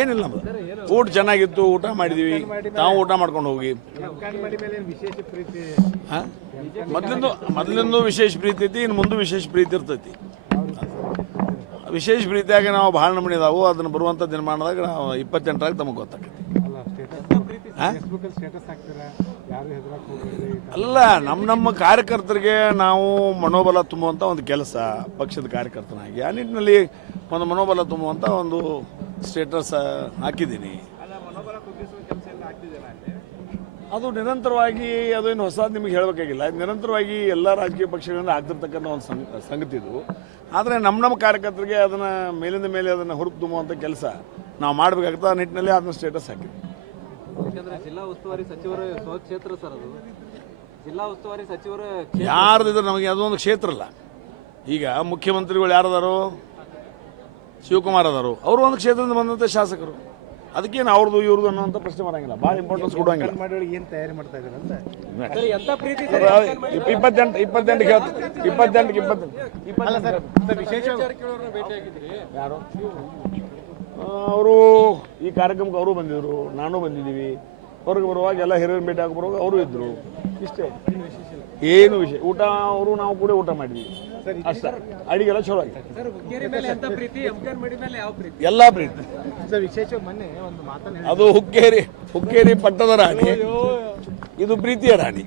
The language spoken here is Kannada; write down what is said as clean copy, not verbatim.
ಏನಿಲ್ಲ ನಮ್ಮದು ಊಟ ಚೆನ್ನಾಗಿತ್ತು, ಊಟ ಮಾಡಿದ್ವಿ, ನಾವು ಊಟ ಮಾಡ್ಕೊಂಡು ಹೋಗಿ. ಮೊದಲಿಂದು ವಿಶೇಷ ಪ್ರೀತಿ ಐತಿ, ಇನ್ನು ಮುಂದೆ ವಿಶೇಷ ಪ್ರೀತಿ ಇರ್ತೈತಿ. ವಿಶೇಷ ಪ್ರೀತಿಯಾಗಿ ನಾವು ಭಾಳ ನಮೂನಿ ಇದಾವು. ಅದನ್ನು ಬರುವಂಥ ದಿನಮಾನದಾಗ ನಾವು 28ರಾಗ ತಮಗೆ ಗೊತ್ತಾಗ್ತೈತಿ. ಅಲ್ಲ, ನಮ್ಮ ಕಾರ್ಯಕರ್ತರಿಗೆ ನಾವು ಮನೋಬಲ ತುಂಬುವಂಥ ಒಂದು ಕೆಲಸ ಪಕ್ಷದ ಕಾರ್ಯಕರ್ತನಾಗಿ ಆ ನಿಟ್ಟಿನಲ್ಲಿ ಒಂದು ಮನೋಬಲ ತುಂಬುವಂಥ ಒಂದು ಸ್ಟೇಟಸ್ ಹಾಕಿದ್ದೀನಿ. ಅದು ನಿರಂತರವಾಗಿ, ಅದೇನು ಹೊಸದು ನಿಮಗೆ ಹೇಳಬೇಕಾಗಿಲ್ಲ, ನಿರಂತರವಾಗಿ ಎಲ್ಲ ರಾಜಕೀಯ ಪಕ್ಷಗಳಿಂದ ಆಗ್ತಿರ್ತಕ್ಕಂಥ ಒಂದು ಸಂಗತಿ ಇದು. ಆದರೆ ನಮ್ಮ ಕಾರ್ಯಕರ್ತರಿಗೆ ಅದನ್ನು ಮೇಲಿಂದ ಮೇಲೆ ಅದನ್ನು ಹುರುಪು ತುಂಬುವಂಥ ಕೆಲಸ ನಾವು ಮಾಡಬೇಕಾಗ್ತದೆ. ಆ ನಿಟ್ಟಿನಲ್ಲಿ ಅದನ್ನ ಸ್ಟೇಟಸ್ ಹಾಕಿದ್ವಿ. ಯಾಕಂದ್ರೆ ಜಿಲ್ಲಾ ಉಸ್ತುವಾರಿ ಸಚಿವರ ಸ್ವಕ್ಷೇತ್ರ ಸರ್, ಅದು ಜಿಲ್ಲಾ ಉಸ್ತುವಾರಿ ಸಚಿವರ ಯಾರ್ದಿದ್ರೆ ನಮಗೆ ಅದೊಂದು ಕ್ಷೇತ್ರ ಅಲ್ಲ. ಈಗ ಮುಖ್ಯಮಂತ್ರಿಗಳು ಯಾರದಾರು, ಶಿವಕುಮಾರ್ ಅದಾರು, ಅವರು ಒಂದು ಕ್ಷೇತ್ರದಿಂದ ಬಂದಂಥ ಶಾಸಕರು. ಅದಕ್ಕೇನು ಅವ್ರದ್ದು ಇವ್ರದ್ದು ಅನ್ನೋಂಥ ಪ್ರಶ್ನೆ ಮಾಡಂಗಿಲ್ಲ, ಭಾಳ ಇಂಪಾರ್ಟೆನ್ಸ್ ಕೊಡೋಂಗಿಲ್ಲ. ಏನು ತಯಾರಿ ಮಾಡ್ತಾ ಇದ್ದಾರೆ ಅಂತ 28 ಯಾರು ಅವರು ಈ ಕಾರ್ಯಕ್ರಮಕ್ಕೆ ಅವರು ಬಂದಿದ್ರು, ನಾನು ಬಂದಿದ್ದೀವಿ. ಹೊರಗೆ ಬರುವಾಗ ಎಲ್ಲ ಹಿರಿಯರು ಭೇಟಿ ಆಗಿ ಬರುವಾಗ ಅವರು ಇದ್ದರು. ಇಷ್ಟೇ, ಏನು ವಿಷಯ. ಊಟ ಅವರು ನಾವು ಕೂಡ ಊಟ ಮಾಡಿದ್ವಿ ಅಷ್ಟೇ. ಅಡಿಗೆಲ್ಲ ಚಲೋ ಆಗಿದೆ, ಎಲ್ಲ ಪ್ರೀತಿ. ಅದು ಹುಕ್ಕೇರಿ ಪಟ್ಟದ ರಾಣಿ, ಇದು ಪ್ರೀತಿಯ ರಾಣಿ.